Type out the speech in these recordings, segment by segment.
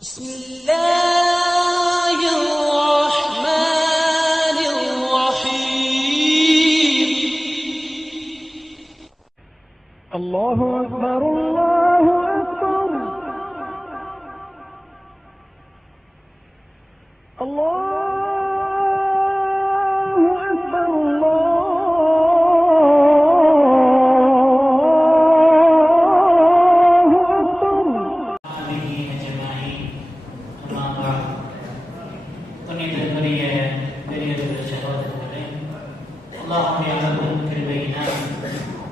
بسم الله الرحمن الرحيم الله أكبر الله أكبر الله أكبر الله أكبر ஆமீன் அஜ்மாயின். அம்மா பாத். புண்ணியத்திற்குரிய பெரியவர்களே, சகோதரர்களே, அல்லாஹ்வுடைய அருள் கிருபையினால்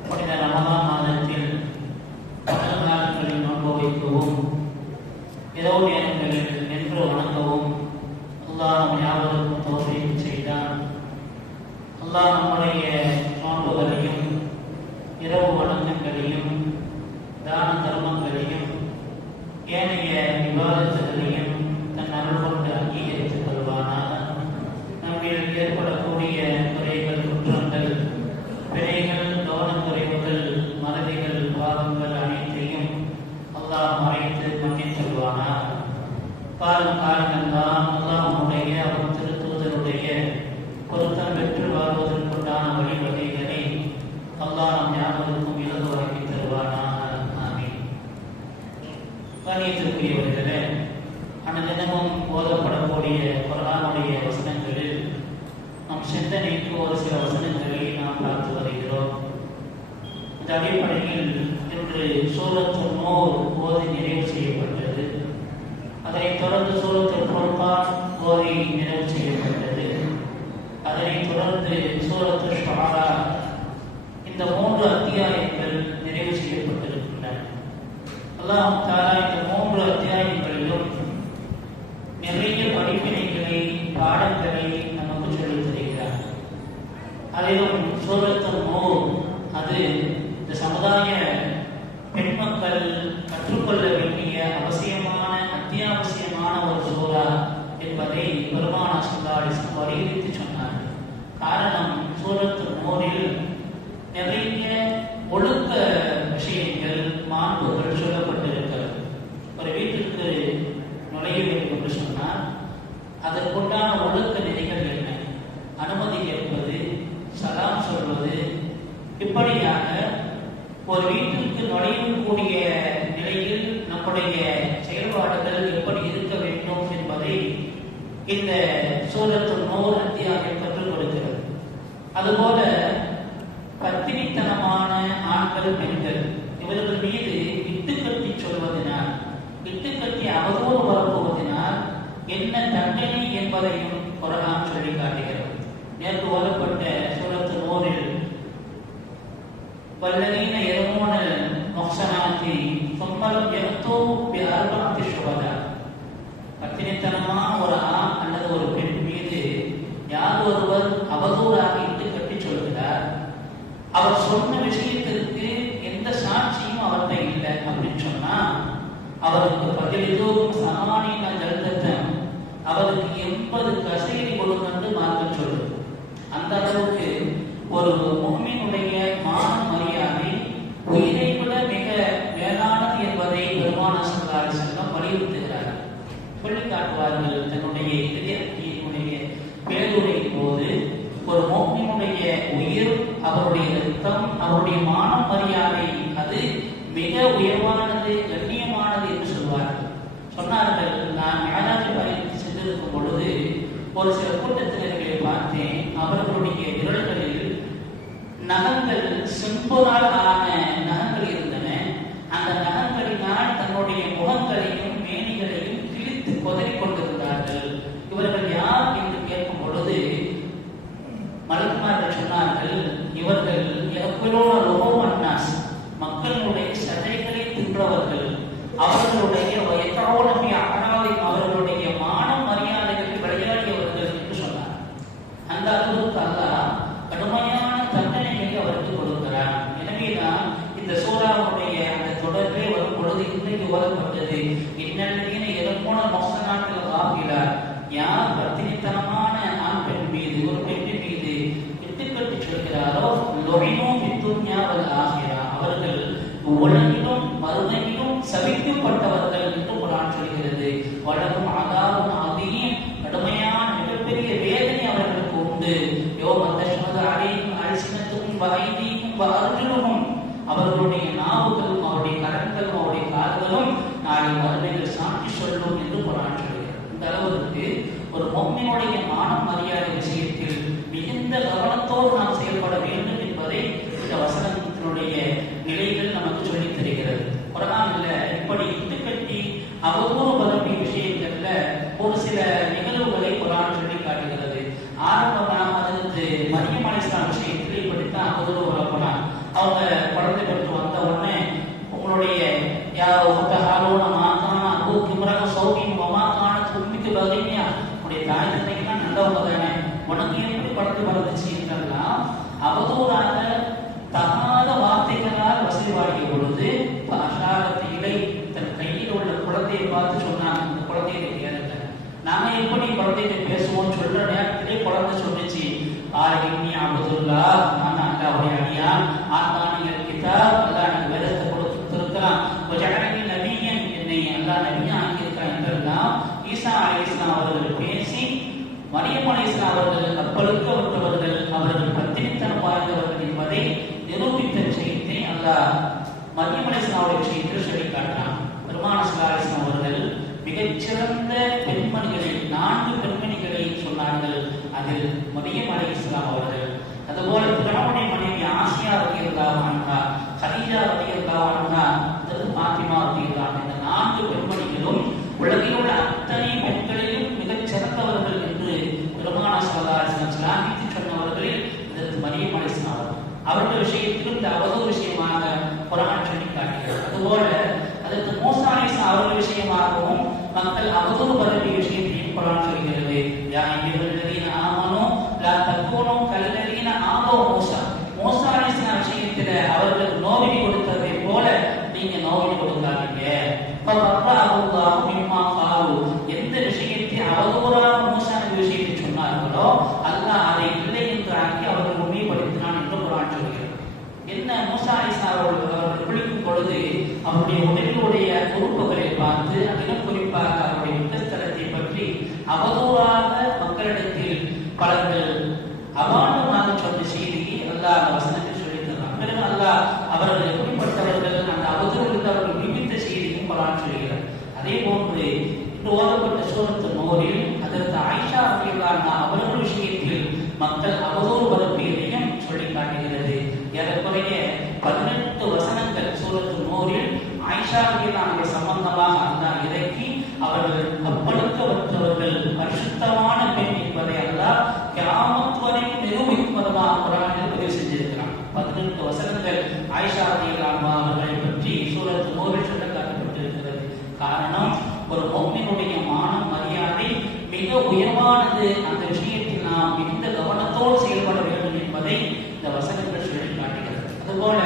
புனித ரமலான் மாதத்தில் பகல் நாட்களில் நோன்பு வைக்கவும் இரவு நேரங்களில் நின்று வணங்கவும் அல்லாஹ் நம் யாவருக்கும் தௌஃபீக் செய்தான். அல்லாஹ் நம்முடைய நோன்புகளையும் இரவு வணக்கங்களையும் தான தர்மங்களையும் ஏனைய விவாதங்களையும் தன் அருள் கொண்டு அங்கீகரித்துக் கொள்வானாக. நம்மில் ஏற்படக்கூடிய குறைகள், குற்றங்கள், பிழைகள், கவனக்குறைவுகள், மறதிகள், பாவங்கள் அனைத்தையும் அல்லாஹ் மறைத்து மன்னித்து கொள்வானாக. காலமெல்லாம் அல்லாஹ்வுடைய அவர் திருத்தூதருடைய பொருத்தம் பெற்று வாழ்வதற்குண்டான வழிவகைகளை அல்லாஹ் நம் யாவருக்கும் இலகுவாக்கி தருவானாக. ஆமீன். கண்ணியத்திற்குரியவர்களே, அனுதினமும் ஓதப்படக்கூடிய குர்ஆனுடைய வசனங்களில் நம் சிந்தனைக்கு ஒரு சில வசனங்களை நாம் பார்த்து வருகிறோம். இந்த அடிப்படையில் இன்று சூரத்துல் நூர் ஓதி நிறைவு செய்யப்பட்டது. அதனைத் தொடர்ந்து சூரத்துல் ஃபுர்கான் ஓதி நிறைவு செய்யப்பட்டது. அதனைத் தொடர்ந்து சூரத்துல் ஷுஆரா, இந்த 3 அத்தியாயங்கள் நிறைவு செய்யப்பட்டிருக்கின்றன. அல்லாஹ் தஆலா இந்த 3 அத்தியாயங்களிலும் நிறைய படிப்பினைகளை, பாடங்களை நமக்கு சொல்லித் தருகிறார். அதிலும் சூரத்துல் நூர், அது இந்த சமுதாய பெண் மக்கள் கற்றுக்கொள்ள வேண்டிய அவசியமான, அத்தியாவசியமான ஒரு சூரா என்பதை பெருமானார் ஸல்லல்லாஹு அலைஹி வஸல்லம் வலியுறுத்தி சொன்னார். காரணம், சூரத்துல் நூரில் நிறைய ஒழுக்க விஷயங்கள், மாண்புகள் சொல்லப்பட்டிருக்கிறது. ஒரு வீட்டிற்கு நுழைய வேண்டும் என்று சொன்னால் அதற்குண்டான ஒழுக்க நெறிகள் என்ன? அனுமதி கேட்பது, சலாம் சொல்வது, இப்படியாக ஒரு வீட்டிற்கு நுழையக்கூடிய நிலையில் நம்முடைய செயல்பாடுகள் எப்படி இருக்க வேண்டும் என்பதை இந்த சூரத்துல் நூர் அத்தியாயம் கற்றுக் கொடுக்கிறது. அதுபோல பத்தினித்தனமான ஆண்கள், பெண்கள், இவர்கள் மீது இட்டுக்கட்டி சொல்வதனால், இட்டுக்கட்டி அவதூறு பரப்புவதனால் என்ன தண்டனை என்பதையும் குர்ஆன் சொல்லி காட்டுகிறது. நேற்று ஓதப்பட்ட சூரத்துல் நூரில் வல்லதீன யர்மூன முஹ்ஸனாத்தி ثم لم يأتوا بأربعة شهداء, பத்தினித்தனமான ஒரு ஆண் அல்லது ஒரு பெண் மீது யார் ஒருவர் அவதூறாக இட்டுக்கட்டி சொல்கிறார், அவர் சொன்ன விஷயத்திற்கு எந்த சாட்சியும் அவர்கிட்ட இல்லை அப்படின்னு சொன்னா அவருக்கு பதிலிதோறும் சமானின ஜல்தத்தம், அவருக்கு 80 கசையை கொடுங்கன்னு மார்க்கம் சொல்லுது. அந்த அளவுக்கு ஒரு முஃமினுடைய மான மரியாதை உயிரை விட மிக மேலானது என்பதை பெருமானார் ஸல்லல்லாஹு அலைஹி வஸல்லம் வலியுறுத்துகிறார். சொல்லி காட்டுவார்கள் தன்னுடைய இதயத்தினுடைய பேருரையின் போது, ஒரு முஃமினுடைய உயிர், அவருடைய இரத்தம், அவருடைய மான மரியாதை அது மிக உயர்வானது, கண்ணியமானது என்று சொல்வார்கள். சொன்னார்கள், நான் மேலாஜ் பயணத்தில் சென்றிருக்கும் பொழுது ஒரு சில கூட்டத்தினர்களை பார்த்தேன். அவர்களுடைய விரல்களில் நகங்கள், செம்பொரால் ஆன நகங்கள் இருந்தன. அந்த நகங்களினால் தன்னுடைய முகங்களையும் மேனிகளையும் கிழித்து கொதறிக் கொண்டிருந்தார்கள். இவர்கள் யார் என்று கேட்கும் பொழுது மலக்குமார்கள் சொன்னார்கள், இவர்கள் யஅக்குலூன லுஹூம் அன்னாஸ், மக்களுடைய சதைகளை தின்றவர்கள். அவர்களுடைய வயதான அகராதி, அவர்களுடைய மான மரியாதைகளில் விளையாடியவர்கள் என்று சொன்னார். அந்த அளவுக்கு அல்லாஹ் கடுமையான தண்டனைகளை அவருக்கு கொடுக்கிறார். எனவேதான் இந்த சூராவுடைய அந்த தொடர்பே வரும் பொழுது இன்றைக்கு ஓதப்பட்டது, இன்னல்லதீன யர்மூன முஹ்ஸனாத்தில் காஃபிலாத், யார் பத்தினித்தனமான ஆண் பெண் மீது, ஒரு பெண்ணின் மீது இட்டுக்கட்டி சொல்கிறாரோ, லுஇனூ ஃபித்துன்யா வல் ஆখিরা, அவர்கள் உலகிலும் மறுமையிலும் சபிக்கப்பட்டவர்கள் என்று குர்ஆன் சொல்கிறது. ஒரு முஃமினுடைய மானம் மரியாதை விஷயத்தில் மிகுந்த கவனத்தோடு நாம் செயல்பட வேண்டும் என்பதை இந்த வசனத்தினுடைய நிலைகள் நமக்கு சொல்லித் தருகிறது. குர்ஆன்ல இப்படி இட்டுக்கட்டி அவதூறு பரப்பிய விஷயங்கள்ல ஒரு சில நிகழ்வுகளை குர்ஆன் சொல்லி காட்டுகிறது. ஆரம்பமாக அதற்கு மரியம் அலைஹிஸ்ஸலாம் விஷயத்தில் இப்படித்தான் அவதூறு பரப்பினார். அவங்க குழந்தை பெற்று வந்த உடனே உங்களுடைய உடைய தாய் தந்தைக்கெல்லாம் நல்லவங்க தானே, உனக்கு எப்படி குழந்தை பிறந்துச்சு என்றெல்லாம் அவதூறாக தகாத வார்த்தைகளால் வசதிவாடிய பொழுது இலை தன் கையில் உள்ள குழந்தையை பார்த்து சொன்னாங்க, இந்த குழந்தையை கேளுங்க, நாம எப்படி குழந்தைகிட்ட பேசுவோம் சொல்ற நேரத்திலே குழந்தை சொல்லிச்சு, ஆரகினி அபதுல்லா, நான் அல்லாஹ்வுடைய அடியான், ஆத்தானிகள் கிதாப், அல்லாஹ் எனக்கு வேதத்தை கொடுத்திருக்கிறான், வஜஅலனி நபியன், என்னை அல்லாஹ் நபியா ஆக்கியிருக்கிறான் என்றெல்லாம் ஈசா அலைஹிஸ்ஸலாம் அவர்கள் பேசி, மரியம் அலைஹிஸ்ஸலாம் அவர்கள் கற்பழிக்கப்பட்டவர்கள், அவர்கள் பத்தினித்தனம் வாய்ந்தவர்கள் என்பதை நிரூபித்த விஷயத்தை அல்லாஹ் மரியம் அலைஹிஸ்ஸலாமுடைய விஷயத்தில் சொல்லி காட்டினான். பெருமானார் ஸல்லல்லாஹு அலைஹி வஸல்லம் அவர்கள் மிகச்சிறந்த பெண்மணிகளில் 4 பெண்மணிகளை சொன்னார்கள். அதில் மரியம் அலைஹிஸ்ஸலாம் அவர்கள், அதுபோல பிறவுடைய மனைவி ஆசியா ரலியல்லாஹு அன்ஹா, கதீஜா ரலியல்லாஹு அன்ஹா, ஃபாத்திமா ரலியல்லாஹு அன்ஹா, இந்த 4 பெண்மணிகளும் உலகில் உள்ள அத்தனை பெண்களிலும் மிகச் சிறந்தவர்கள் என்று பெருமானார் ஸல்லல்லாஹு அலைஹி வஸல்லம் ஸ்லாகித்து சொன்னவர்களில் இதற்கு மரியம் அலைஹிஸ்ஸலாம் அவர்கள் விஷயத்திலும் இந்த அவதூறு விஷயமாக குர்ஆன் சொல்லி காட்டுகிறது. அதுபோல அதற்கு மூசா அலைஹிஸ்ஸலாம் அவர்கள் விஷயமாகவும் மக்கள் அவதூறு பரப்பிய விஷயத்தையும் குர்ஆன் சொல்கிறது. யா அய்யுஹல்லதீன ஆமனூ லா தகூனூ கல்லதீன ஆதவ் மூசா, மூசா அலைஹிஸ்ஸலாம் விஷயத்தில் அவர்கள் நோவினை கொடுத்ததை போல நீங்க நோவினை கொடுக்காதீங்க. ஃபபர்ரஅல்லாஹு மிம்மா காலு, எந்த விஷயத்தை அவதூறாக மூசா நபி விஷயத்தை சொன்னார்களோ அல்லாஹ் அதை இல்லை என்று ஆக்கி அவர்கள் உண்மைப்படுத்தினான் என்று குர்ஆன் சொல்கிறது. என்ன, மூசா அலைஹிஸ்ஸலாம் அவர்கள் குளிக்கும் பொழுது அவருடைய உடலுடைய உறுப்புகளை பார்த்து, அதிலும் குறிப்பாக அவருடைய யுத்தஸ்தலத்தை பற்றி அவதூறாக மக்களிடத்தில் பலர்கள் அபாண்டமாக சொன்ன செய்தியை அல்லாஹ் அந்த வசனத்தில் சொல்லித் தந்தார். பிறகு அல்லாஹ் அவர்கள் எப்படிப்பட்டவர்கள், அந்த அவதூறுக்கு அவர்கள் விமித்த செய்தியும் குர்ஆன் சொல்கிறது. அதே போன்று இன்று ஓதப்பட்ட சூரத்து நூரில் அதற்கு ஆயிஷா ரலியல்லாஹு அன்ஹா அவர்கள் விஷயத்தில் மக்கள் அவதூறு பரப்பியதையும் சொல்லி காட்டுகிறது. ஏறக்குறைய 18 வசனங்கள் சூரத்து நூரில் ஆயிஷா ரலியல்லாஹு அன்ஹா சம்பந்தமாக அல்லாஹ் இறக்கி, அவர்கள் கற்பழிக்கப்பட்டவர்கள் பரிசுத்தமான பெண் என்பதை அல்லாஹ் கியாமத் வரை நிரூபிக்கும் விதமாக குர்ஆனில் பதிவு செஞ்சிருக்கிறான். 18 வசனங்கள் ஆயிஷா ரலியல்லாஹு அன்ஹா அவர்களை பற்றி சூரத்து நூரில் சொல்ல காட்டப்பட்டிருக்கிறது. காரணம், ஒரு முஃமினுடைய மானம் மரியாதை மிக உயர்வானது. அந்த விஷயத்தில் நாம் மிகுந்த கவனத்தோடு செயல்பட வேண்டும் என்பதை இந்த வசனங்கள் சொல்லி காட்டுகிறது. அதுபோல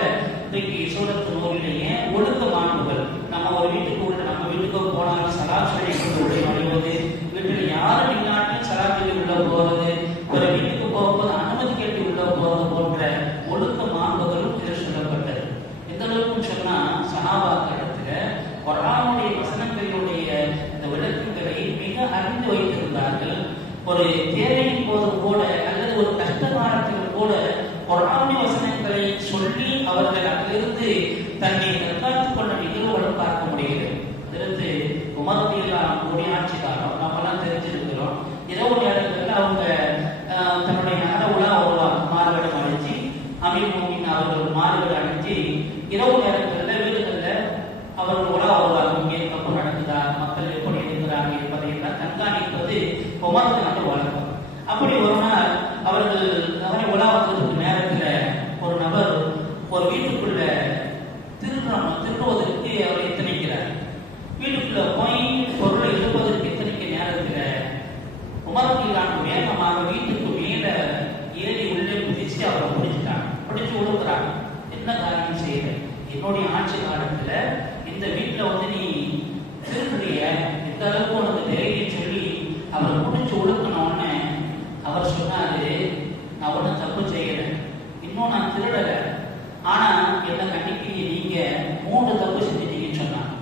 இன்றைக்கு சூரத்து நூறிலேயே ஒழுக்க மாண்புகள், நம்ம ஒரு வீட்டுக்கு உள்ள, நம்ம வீட்டுக்கு போனாலும் சலாத் சொல்லி உள்ளே நுழைவது, வீட்டில் யாரும் இல்லாட்டிலும் சலாத்தில் உள்ள போவது, ஒரு வீட்டுக்கு போகும்போது அனுமதி கேட்டு உள்ள போவது போன்ற ஒழுக்க மாண்புகளும் இதில் சொல்லப்பட்டது. எந்த அளவுக்கு சொன்னா, சஹாபாக்களிடத்துல குர்ஆனுடைய வசனங்களுடைய இந்த விளக்கங்களை மிக அறிந்து வைத்திருந்தார்கள். ஒரு தேவையின் போது கூட அல்லது ஒரு கஷ்ட காலத்தில் கூட குர்ஆனுடைய வசனங்களை சொல்லி அவர்கள் அதிலிருந்து தன்னை தற்காத்துக் கொண்ட நிகழ்வுகளும் பார்க்க முடிகிறது. அதிலிருந்து உமர் ரலியல்லாஹு அன்ஹுடைய ஆட்சி காலம் நம்மளாம் தெரிஞ்சிருக்கிறோம். இரவு நேரங்களில் அவங்க தன்னுடைய நகர உலா வருவாங்க, மாறுவேடம் அணிஞ்சு, அமீர் முஃமினீன் அவர்கள் மாறுவேடம் அணிஞ்சு இரவு நேரங்களில் வீடுகளில் அவர்கள் உலா வருவாங்க. இங்கே தப்பு நடக்குதா, மக்கள் எப்படி இருக்கிறாங்க என்பதை எல்லாம் கண்காணிப்பது உமருக்கு நல்ல வழக்கம். அப்படி ஒரு நாள் அவர்கள் அவரை உலா வந்ததுக்கு நேரத்தில் ஒரு நபர் ஒரு வீட்டுக்குள்ள திருடுவதற்கு அவர் எத்தனைக்கிறார். வீட்டுக்குள்ள போய் பொருளை எடுப்பதற்கு எத்தனைக்க நேரத்தில் உமருக்கு வேகமாக வீட்டுக்கு மேல ஏறி உள்ளே குதிச்சு அவரை பிடிச்சிட்டாங்க. பிடிச்சு விழுக்கிறாங்க. என்ன காரியம் செய்யற, என்னுடைய ஆட்சி காலத்துல இந்த வீட்டுல வந்து நீ திருடுறிய, எந்த அளவுக்கு உனக்கு தைரியம் சொல்லி அவர் முடிச்சு ஒழுக்கணும்னு அவர் சொன்னாரு, நான் ஒன்றும் தப்பு செய்யல, இன்னும் நான் திருடல, ஆனா என்ன கண்டிப்பீங்க, நீங்க 3 தப்பு செஞ்சுட்டீங்கன்னு சொன்னாங்க.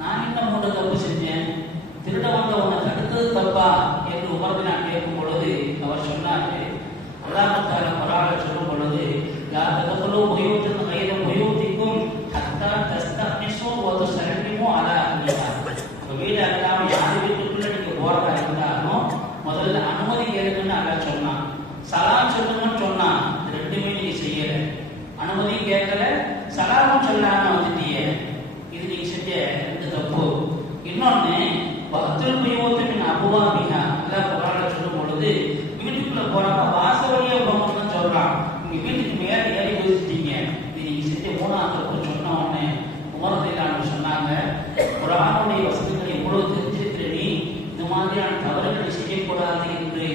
நான் என்ன 3 தப்பு செஞ்சேன், திருட வந்த உன்னை தடுத்தது தப்பா என்று உமருக்கு நான் கேட்கும் பொழுது அவர் சொன்னாரு, அல்லாஹ் தஆலா குர்ஆனில் சொல்லும் பொழுது, லா ததகுலு புயூத்தன் கைர புயூத்திக்கும் ஹத்தா தஸ்தக்னிசு வ துஸல்லிமு அலா அஹ்லிஹா. வீடு எல்லாம் யார் வீட்டுக்குள்ள நீங்க போறதா இருந்தாலும் அத்துல் பையோத்தின் அபுவாபிகா அல்லாஹ் குர்ஆன்ல சொல்லும் பொழுது வீட்டுக்குள்ள போறாங்க வாசல் வழியா போகணும்னு சொல்றான். நீங்க வீட்டுக்கு மேல ஏறி குதிச்சிட்டீங்க, நீங்க செஞ்ச மூணாவது தப்பு சொன்ன உடனே உமர் ரலியல்லாஹு சொன்னாங்க, குர்ஆனுடைய வசனங்களை எவ்வளவு தெரிஞ்சிருக்கிற நீ இந்த மாதிரியான தவறுகளை செய்யக்கூடாது என்று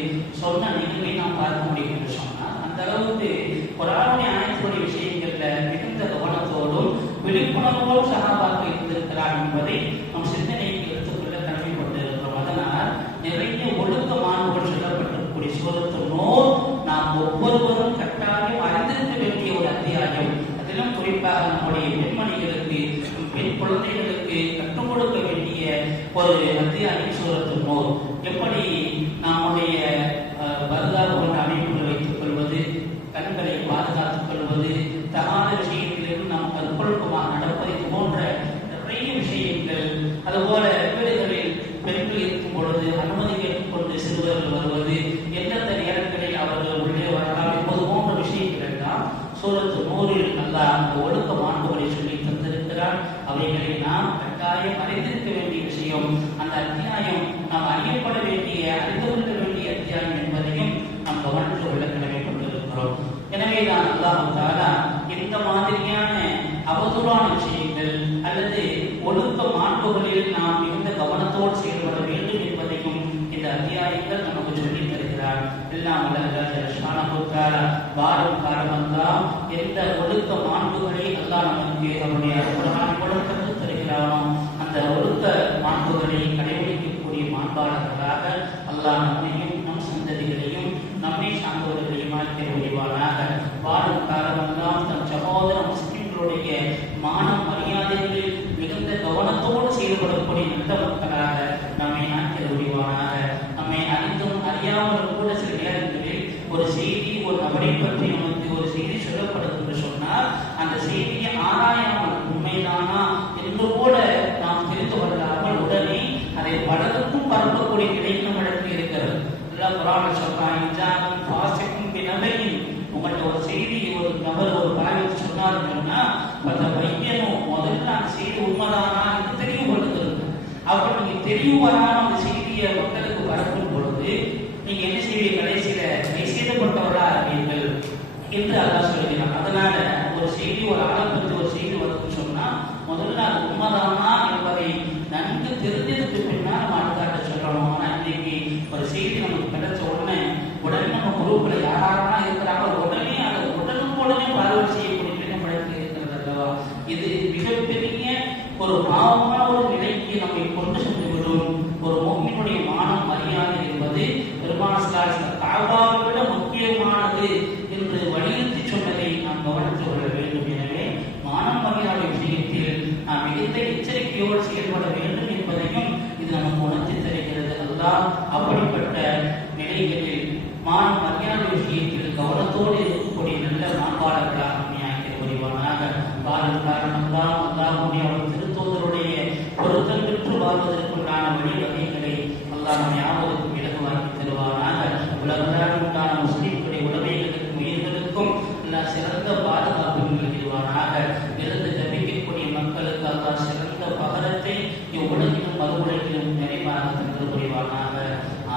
சொன்ன நிகழ்வை நாம் பார்க்க முடியும் என்று சொன்னார். அந்த அளவுக்கு குர்ஆனுடைய ஆயத்துடைய விஷயங்கள்ல மிகுந்த கவனத்தோடும் விழிப்புணர்வோடு சஹாபாக்கள் இருந்திருக்கிறார் என்பதை நம் சிந்தனைக்கு எடுத்துக்கொள்ள கடமைப்பட்டிருக்கிறோம். அதனால் நிறைய ஒழுக்க மாண்புகள் சொல்லப்பட்டிருக்கக்கூடிய சூரத்து நூர் நாம் ஒவ்வொருவரும் கட்டாயம் அறிந்திருக்க வேண்டிய ஒரு அத்தியாயம். அதிலும் குறிப்பாக நம்முடைய பெண்மணிகளுக்கு, பெண் குழந்தைகளுக்கு கற்றுக் கொடுக்க வேண்டிய ஒரு அத்தியாயம் சூரத்து நூர். எப்படி நம்முடைய பர்தா போன்ற அமைப்புகளை வைத்துக் கொள்வது, கண்களை பாதுகாத்துக் கொள்வது, தகாத விஷயங்களிலும் நாம் கற்பொழுக்கமாக நடப்பதை போன்ற நிறைய விஷயங்கள். அதுபோல வீடுகளில் பெண்கள் இருக்கும் பொழுது அனுமதி கேட்டுக்கொண்டு சிறுவர்கள் வருவது, எந்தெந்த நேரங்களில் அவர்கள் உள்ளே வரலாம் என்பது போன்ற விஷயங்கள் எல்லாம் சூரத்து நூறில் அல்லாஹ் அந்த ஒழுக்க மாண்புகளை சொல்லி தந்திருக்கிறார். அவைகளை நாம் கட்டாயம் அறிந்திருக்க வேண்டிய விஷயம். அந்த அத்தியாயம் நாம் அறியப்பட வேண்டிய, அறிந்து கொள்ள வேண்டிய அத்தியாயம் என்பதையும் நாம் கவனத்தில் கொள்ள கடமைப்பட்டிருக்கிறோம். எனவேதான் அல்லாஹ் தஆலா இந்த மாதிரியான அவதூறான விஷயங்கள் அல்லது ஒழுக்க மாண்புகளில் நாம் மிகுந்த கவனத்தோடு செயல்பட வேண்டும் என்பதையும் இந்த அத்தியாயங்கள் நமக்கு சொல்லித் தருகிறார். எல்லாம் வாரம் காலமெல்லாம் எந்த ஒழுக்க மாண்புகளை அல்லாஹ் நமக்கு அவருடைய அற்புதமான ஒழுக்கத்தை தருகிறானோ அந்த ஒழுக்க மாண்புகளை கடைபிடிக்கக்கூடிய மாண்பாளர்களாக அல்லாஹ் நம்மையும் நம் சந்ததிகளையும் நம்மை சார்ந்தவர்களையும் ஆக்கிய முடிவானாக. வாழும் காலமெல்லாம் தம் சகோதர முஸ்லிம்களுடைய மான மரியாதைகளில் மிகுந்த கவனத்தோடு செயல்படக்கூடிய நல்ல மக்களாக நம்மை ஆக்கிய முடிவானாக. நம்மை அறிந்தும் அறியாமலும் கூட சில நேரங்களில் ஒரு செய்தி, ஒரு நபரை பற்றி நமக்கு ஒரு செய்தி சொல்லப்படுது என்று சொன்னால் அந்த செய்தியை ஆராயாமல் உண்மைதானா என்று கூட நாம் தெரிந்து கொள்ளாமல் உடனே அதை பலருக்கும் பரப்பக்கூடிய நிலை நம்மிடத்தில் இருக்கிறது. அல்லாஹ் குர்ஆன்ல சொல்றான், உங்கள்ட்ட ஒரு செய்தி ஒரு நபர் ஒரு பாய்வு சொன்னாருன்னா அந்த பையனும் முதல்ல அந்த செய்தி உண்மைதானா என்று தெளிவுபடுத்துறது. அப்ப நீங்க தெளிவு வராம அந்த செய்தியை மக்களுக்கு பரப்பும் பொழுது நீங்க என்ன செய்வீங்க? கடைசியில நிச்சயப்பட்டவர்களா இருப்பீர்கள் என்று அல்லாஹ் சொல்கிறான். அதனால ஒரு செய்தி, ஒரு ஆளை பற்றி ஒரு செய்தி வருதுன்னு சொன்னா முதல்ல அது உண்மைதானா என்பதை நன்கு தெரிஞ்சதுக்கு பின்னால் நம்ம அடுத்தாட்ட சொல்லணும். ஆனா இன்னைக்கு ஒரு செய்தி நமக்கு கிடைச்ச உடனே நம்ம குரூப்ல யாரெல்லாம் இருக்கிறாங்களோ உடனே அதை உடனே பார்வை செய்யக்கூடிய பின்னப்படத்தில் இருக்கிறது அல்லவா? இது மிகப்பெரிய ஒரு பாவமான ஒரு நிலைக்கு நம்மை கொண்டு சென்று விடும். ஒரு முஃமினுடைய மானம் மரியாதை என்பது பெருமானார் காபாவை விட முக்கியமானது என்று வலியுறுத்தி சொன்னதை நாம் கவனித்துக் கொள்ள வேண்டும். எனவே மானம் மரியாதை விஷயத்தில் நாம் மிகுந்த எச்சரிக்கையோடு செயல்பட வேண்டும் என்பதையும் இது நமக்கு உணர்த்தி தருகிறது. அல்லாஹ் அப்படிப்பட்ட நிலைகளில் மானம் மரியாதை விஷயத்தில் கவனத்தோடு இருக்கக்கூடிய நல்ல மாண்பாளர்களாக நம்மை புரிவானாக. வாழும் காரணம்தான் அல்லாஹ்வுடைய திருத்தூதருடைய பொருத்தம் பெற்று வாழ்வதற்குண்டான வழிவகைகளை அல்லாஹ் நம்மை யாவருக்கும் இலகுவாக்கி தருவானாக. உலகளால் உண்டான முஸ்லிம்களுடைய உடைமைகளுக்கும் உயிர்களுக்கும் அல்லாஹ் சிறந்த பாதுகாப்பு நிகழ்வானாக. இருந்து தப்பிக்கக்கூடிய மக்களுக்கு அல்லாஹ் சிறந்த பகரத்தை இவ்வுலகிலும் மறுவுலகிலும் நிறைவாக தந்து புரிவானாக.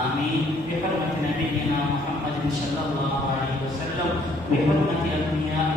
ஆமீன். بحرمة نبينا محمد صلى الله عليه وسلم بحرمة أنبياء